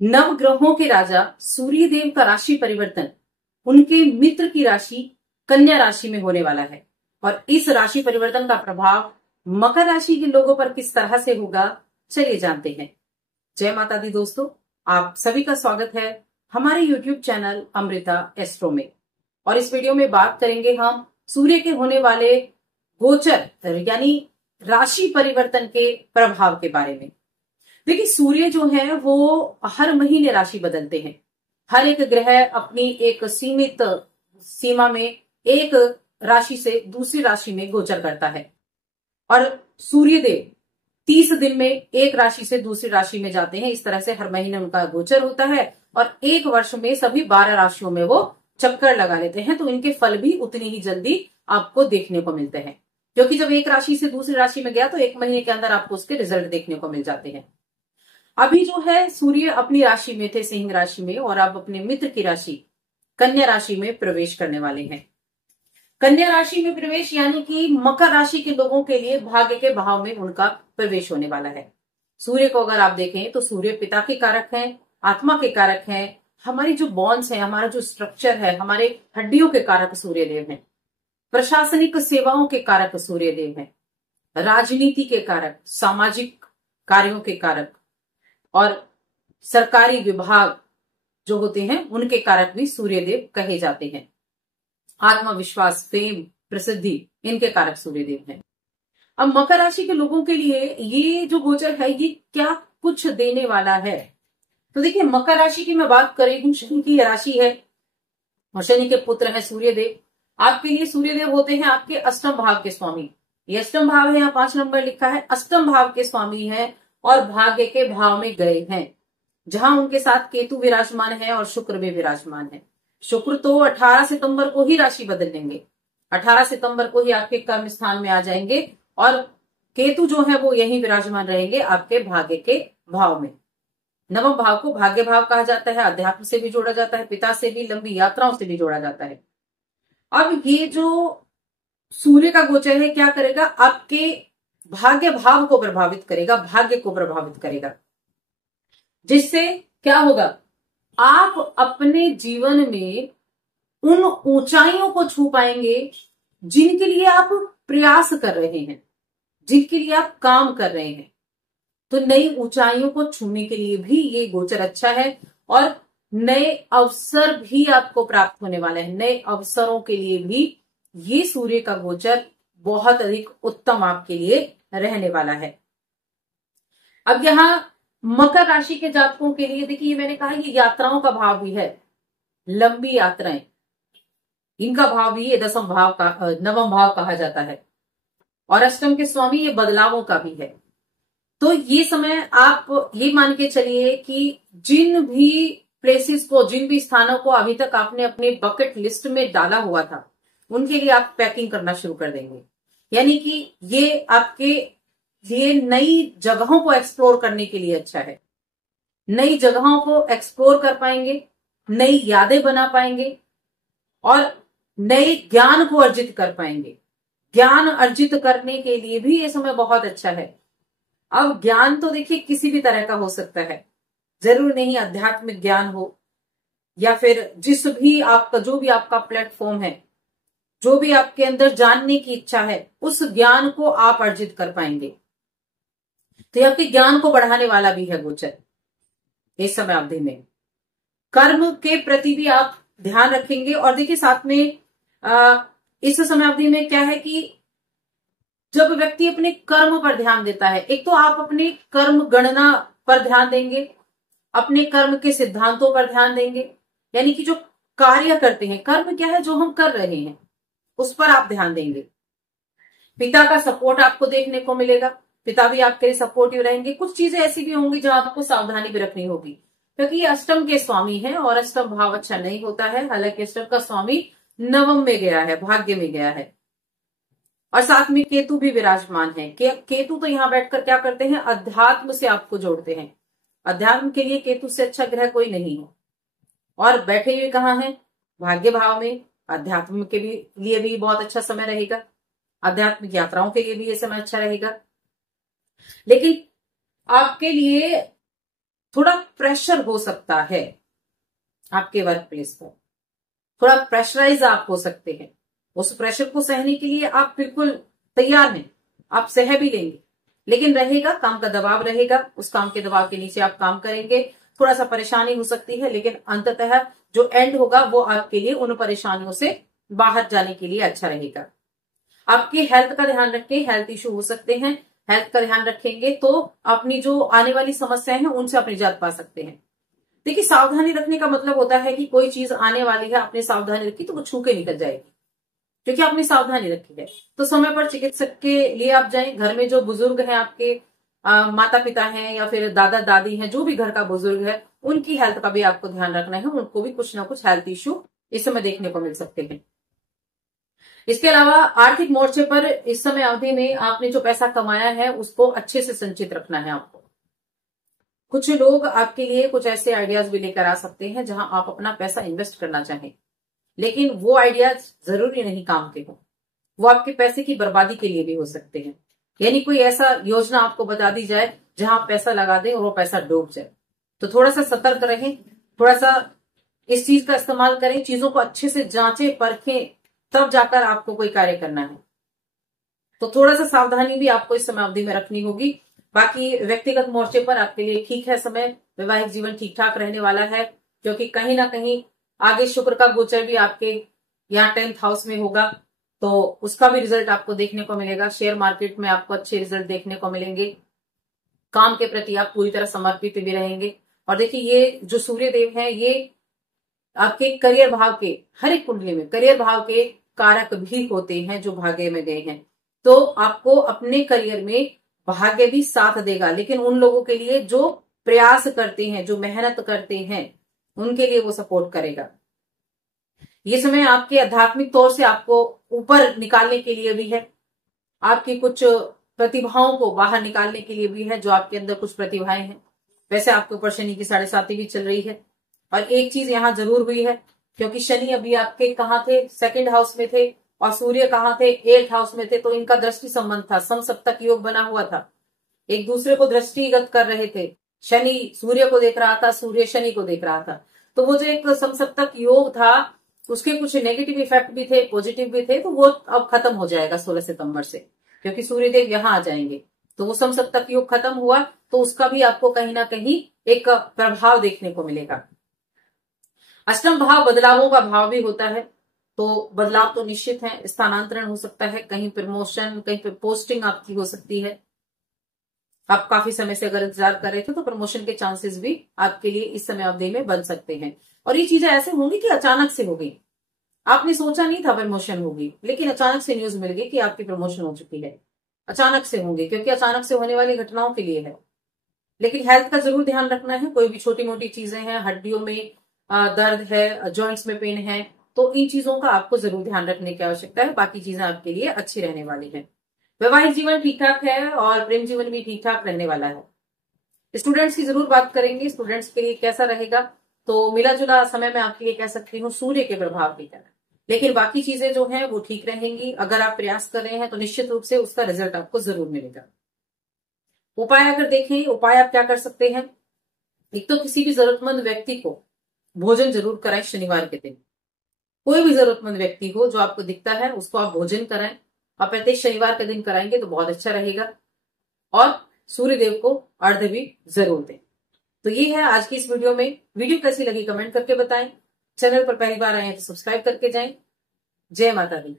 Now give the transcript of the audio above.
नव ग्रहों के राजा सूर्य देव का राशि परिवर्तन उनके मित्र की राशि कन्या राशि में होने वाला है। और इस राशि परिवर्तन का प्रभाव मकर राशि के लोगों पर किस तरह से होगा, चलिए जानते हैं। जय माता दी दोस्तों, आप सभी का स्वागत है हमारे YouTube चैनल अमृता एस्ट्रो में। और इस वीडियो में बात करेंगे हम सूर्य के होने वाले गोचर यानी राशि परिवर्तन के प्रभाव के बारे में। देखिए, सूर्य जो है वो हर महीने राशि बदलते हैं। हर एक ग्रह अपनी एक सीमित सीमा में एक राशि से दूसरी राशि में गोचर करता है। और सूर्य देव 30 दिन में एक राशि से दूसरी राशि में जाते हैं। इस तरह से हर महीने उनका गोचर होता है और एक वर्ष में सभी 12 राशियों में वो चक्कर लगा लेते हैं। तो इनके फल भी उतनी ही जल्दी आपको देखने को मिलते हैं, क्योंकि जब एक राशि से दूसरी राशि में गया तो एक महीने के अंदर आपको उसके रिजल्ट देखने को मिल जाते हैं। अभी जो है सूर्य अपनी राशि में थे, सिंह राशि में, और अब अपने मित्र की राशि कन्या राशि में प्रवेश करने वाले हैं। कन्या राशि में प्रवेश यानी कि मकर राशि के लोगों के लिए भाग्य के भाव में उनका प्रवेश होने वाला है। सूर्य को अगर आप देखें तो सूर्य पिता के कारक हैं, आत्मा के कारक हैं, हमारी जो बॉन्ड्स है, हमारा जो स्ट्रक्चर है, हमारे हड्डियों के कारक सूर्यदेव हैं, प्रशासनिक सेवाओं के कारक सूर्यदेव हैं, राजनीति के कारक, सामाजिक कार्यों के कारक और सरकारी विभाग जो होते हैं उनके कारक भी सूर्यदेव कहे जाते हैं। आत्मविश्वास, फेम, प्रसिद्धि, इनके कारक सूर्यदेव हैं। अब मकर राशि के लोगों के लिए ये जो गोचर है ये क्या कुछ देने वाला है, तो देखिए, मकर राशि की मैं बात करें, शनि की राशि है और शनि के पुत्र है सूर्यदेव। आपके लिए सूर्यदेव होते हैं आपके अष्टम भाव के स्वामी। ये अष्टम भाव है, यहाँ 5 नंबर लिखा है, अष्टम भाव के स्वामी है और भाग्य के भाव में गए हैं, जहां उनके साथ केतु विराजमान है और शुक्र भी विराजमान है। शुक्र तो 18 सितंबर को ही राशि बदल लेंगे, 18 सितंबर को ही आपके कर्म स्थान में आ जाएंगे और केतु जो है वो यहीं विराजमान रहेंगे आपके भाग्य के भाव में। नवम भाव को भाग्य भाव कहा जाता है, अध्यात्म से भी जोड़ा जाता है, पिता से भी, लंबी यात्राओं से भी जोड़ा जाता है। अब ये जो सूर्य का गोचर है क्या करेगा, आपके भाग्य भाव को प्रभावित करेगा, भाग्य को प्रभावित करेगा, जिससे क्या होगा, आप अपने जीवन में उन ऊंचाइयों को छू पाएंगे जिनके लिए आप प्रयास कर रहे हैं, जिनके लिए आप काम कर रहे हैं। तो नई ऊंचाइयों को छूने के लिए भी ये गोचर अच्छा है और नए अवसर भी आपको प्राप्त होने वाले हैं। नए अवसरों के लिए भी ये सूर्य का गोचर बहुत अधिक उत्तम आपके लिए रहने वाला है। अब यहां मकर राशि के जातकों के लिए देखिए, मैंने कहा ये यात्राओं का भाव भी है, लंबी यात्राएं, इनका भाव भी ये दसम भाव का, नवम भाव कहा जाता है। और अष्टम के स्वामी ये बदलावों का भी है। तो ये समय आप ये मान के चलिए कि जिन भी प्लेसेस को, जिन भी स्थानों को अभी तक आपने अपने बकेट लिस्ट में डाला हुआ था, उनके लिए आप पैकिंग करना शुरू कर देंगे। यानी कि ये आपके लिए नई जगहों को एक्सप्लोर करने के लिए अच्छा है। नई जगहों को एक्सप्लोर कर पाएंगे, नई यादें बना पाएंगे और नए ज्ञान को अर्जित कर पाएंगे। ज्ञान अर्जित करने के लिए भी ये समय बहुत अच्छा है। अब ज्ञान तो देखिए किसी भी तरह का हो सकता है, जरूर नहीं आध्यात्मिक ज्ञान हो या फिर जिस भी आपका, जो भी आपका प्लेटफॉर्म है, जो भी आपके अंदर जानने की इच्छा है, उस ज्ञान को आप अर्जित कर पाएंगे। तो ये आपके ज्ञान को बढ़ाने वाला भी है गोचर इस समय अवधि में। कर्म के प्रति भी आप ध्यान रखेंगे। और देखिए, साथ में इस समय अवधि में क्या है कि जब व्यक्ति अपने कर्म पर ध्यान देता है, एक तो आप अपने कर्म गणना पर ध्यान देंगे, अपने कर्म के सिद्धांतों पर ध्यान देंगे, यानी कि जो कार्य करते हैं, कर्म क्या है, जो हम कर रहे हैं उस पर आप ध्यान देंगे। पिता का सपोर्ट आपको देखने को मिलेगा, पिता भी आपके लिए सपोर्टिव रहेंगे। कुछ चीजें ऐसी भी होंगी जहां आपको सावधानी भी रखनी होगी, क्योंकि ये अष्टम के स्वामी है और अष्टम भाव अच्छा नहीं होता है। हालांकि अष्टम का स्वामी नवम में गया है, भाग्य में गया है और साथ में केतु भी विराजमान है। केतु तो यहां बैठकर क्या करते हैं, अध्यात्म से आपको जोड़ते हैं। अध्यात्म के लिए केतु से अच्छा ग्रह कोई नहीं है। और बैठे हुए कहाँ हैं, भाग्य भाव में। अध्यात्म के लिए भी बहुत अच्छा समय रहेगा, आध्यात्मिक यात्राओं के लिए भी ये समय अच्छा रहेगा। लेकिन आपके लिए थोड़ा प्रेशर हो सकता है आपके वर्क प्लेस पर, थोड़ा प्रेशराइज आप हो सकते हैं। उस प्रेशर को सहने के लिए आप बिल्कुल तैयार हैं, आप सह भी लेंगे, लेकिन रहेगा, काम का दबाव रहेगा, उस काम के दबाव के नीचे आप काम करेंगे, थोड़ा सा परेशानी हो सकती है, लेकिन अंततः जो एंड होगा वो आपके लिए उन परेशानियों से बाहर जाने के लिए अच्छा रहेगा। आपकी हेल्थ का ध्यान रखें, हेल्थ इश्यू हो सकते हैं, हेल्थ का ध्यान रखेंगे तो अपनी जो आने वाली समस्याएं हैं उनसे आप निजात पा सकते हैं। देखिए, सावधानी रखने का मतलब होता है कि कोई चीज आने वाली है, आपने सावधानी रखी तो वो छू के निकल जाएगी, क्योंकि आपने सावधानी रखी है। तो समय पर चिकित्सक के लिए आप जाएं। घर में जो बुजुर्ग हैं आपके, माता पिता हैं या फिर दादा दादी हैं, जो भी घर का बुजुर्ग है, उनकी हेल्थ का भी आपको ध्यान रखना है। उनको भी कुछ ना कुछ हेल्थ इश्यू इस समय देखने को मिल सकते हैं। इसके अलावा आर्थिक मोर्चे पर इस समय अवधि में आपने जो पैसा कमाया है उसको अच्छे से संचित रखना है आपको। कुछ लोग आपके लिए कुछ ऐसे आइडियाज भी लेकर आ सकते हैं जहां आप अपना पैसा इन्वेस्ट करना चाहें, लेकिन वो आइडियाज जरूरी नहीं काम के हो, वो आपके पैसे की बर्बादी के लिए भी हो सकते हैं। यानी कोई ऐसा योजना आपको बता दी जाए जहां आप पैसा लगा दें और वो पैसा डूब जाए। तो थोड़ा सा सतर्क रहें, थोड़ा सा इस चीज का इस्तेमाल करें, चीजों को अच्छे से जांचें परखें, तब जाकर आपको कोई कार्य करना है। तो थोड़ा सा सावधानी भी आपको इस समय अवधि में रखनी होगी। बाकी व्यक्तिगत मोर्चे पर आपके लिए ठीक है समय, वैवाहिक जीवन ठीक ठाक रहने वाला है, क्योंकि कहीं ना कहीं आगे शुक्र का गोचर भी आपके यहाँ 10th हाउस में होगा, तो उसका भी रिजल्ट आपको देखने को मिलेगा। शेयर मार्केट में आपको अच्छे रिजल्ट देखने को मिलेंगे। काम के प्रति आप पूरी तरह समर्पित भी रहेंगे। और देखिए, ये जो सूर्य देव है, ये आपके करियर भाव के, हर एक कुंडली में करियर भाव के कारक भी होते हैं जो भाग्य में गए हैं। तो आपको अपने करियर में भाग्य भी साथ देगा, लेकिन उन लोगों के लिए जो प्रयास करते हैं, जो मेहनत करते हैं, उनके लिए वो सपोर्ट करेगा। ये समय आपके आध्यात्मिक तौर से आपको ऊपर निकालने के लिए भी है, आपकी कुछ प्रतिभाओं को बाहर निकालने के लिए भी है। जो आपके अंदर कुछ प्रतिभाएं हैं, वैसे आपके ऊपर शनि की 7.5 भी चल रही है। और एक चीज यहां जरूर हुई है, क्योंकि शनि अभी आपके कहाँ थे, 2nd हाउस में थे, और सूर्य कहाँ थे, 8th हाउस में थे। तो इनका दृष्टि संबंध था, समसप्तक योग बना हुआ था, एक दूसरे को दृष्टिगत कर रहे थे। शनि सूर्य को देख रहा था, सूर्य शनि को देख रहा था। तो वो जो एक समसप्तक योग था, उसके कुछ नेगेटिव इफेक्ट भी थे, पॉजिटिव भी थे, तो वो अब खत्म हो जाएगा 16 सितंबर से, क्योंकि सूर्यदेव यहाँ आ जाएंगे। तो वो समसप्तक योग खत्म हुआ, तो उसका भी आपको कहीं ना कहीं एक प्रभाव देखने को मिलेगा। अष्टम भाव बदलावों का भाव भी होता है, तो बदलाव तो निश्चित है। स्थानांतरण हो सकता है, कहीं प्रमोशन, कहीं पे पोस्टिंग आपकी हो सकती है। आप काफी समय से अगर इंतजार कर रहे थे तो प्रमोशन के चांसेस भी आपके लिए इस समय अवधि में बन सकते हैं। और ये चीजें ऐसे होंगी कि अचानक से होगी, आपने सोचा नहीं था प्रमोशन होगी, लेकिन अचानक से न्यूज मिल गई कि आपकी प्रमोशन हो चुकी है। अचानक से होंगे, क्योंकि अचानक से होने वाली घटनाओं के लिए है। लेकिन हेल्थ का जरूर ध्यान रखना है। कोई भी छोटी मोटी चीजें हैं, हड्डियों में दर्द है, जॉइंट्स में पेन है, तो इन चीजों का आपको जरूर ध्यान रखने की आवश्यकता है। बाकी चीजें आपके लिए अच्छी रहने वाली है। वैवाहिक जीवन ठीक ठाक है और प्रेम जीवन भी ठीक ठाक रहने वाला है। स्टूडेंट्स की जरूर बात करेंगे, स्टूडेंट्स के लिए कैसा रहेगा। तो मिला जुला समय में आपके लिए कह सकती हूँ सूर्य के प्रभाव की तरह, लेकिन बाकी चीजें जो हैं वो ठीक रहेंगी। अगर आप प्रयास कर रहे हैं तो निश्चित रूप से उसका रिजल्ट आपको जरूर मिलेगा। उपाय अगर देखें, उपाय आप क्या कर सकते हैं। एक तो किसी भी जरूरतमंद व्यक्ति को भोजन जरूर कराएं शनिवार के दिन। कोई भी जरूरतमंद व्यक्ति हो जो आपको दिखता है, उसको आप भोजन कराएं, और प्रत्येक शनिवार के दिन कराएंगे तो बहुत अच्छा रहेगा। और सूर्यदेव को अर्घ्य भी जरूर दें। तो ये है आज की इस वीडियो में। वीडियो कैसी लगी कमेंट करके बताएं। चैनल पर पहली बार आए हैं तो सब्सक्राइब करके जाएं। जय माता दी।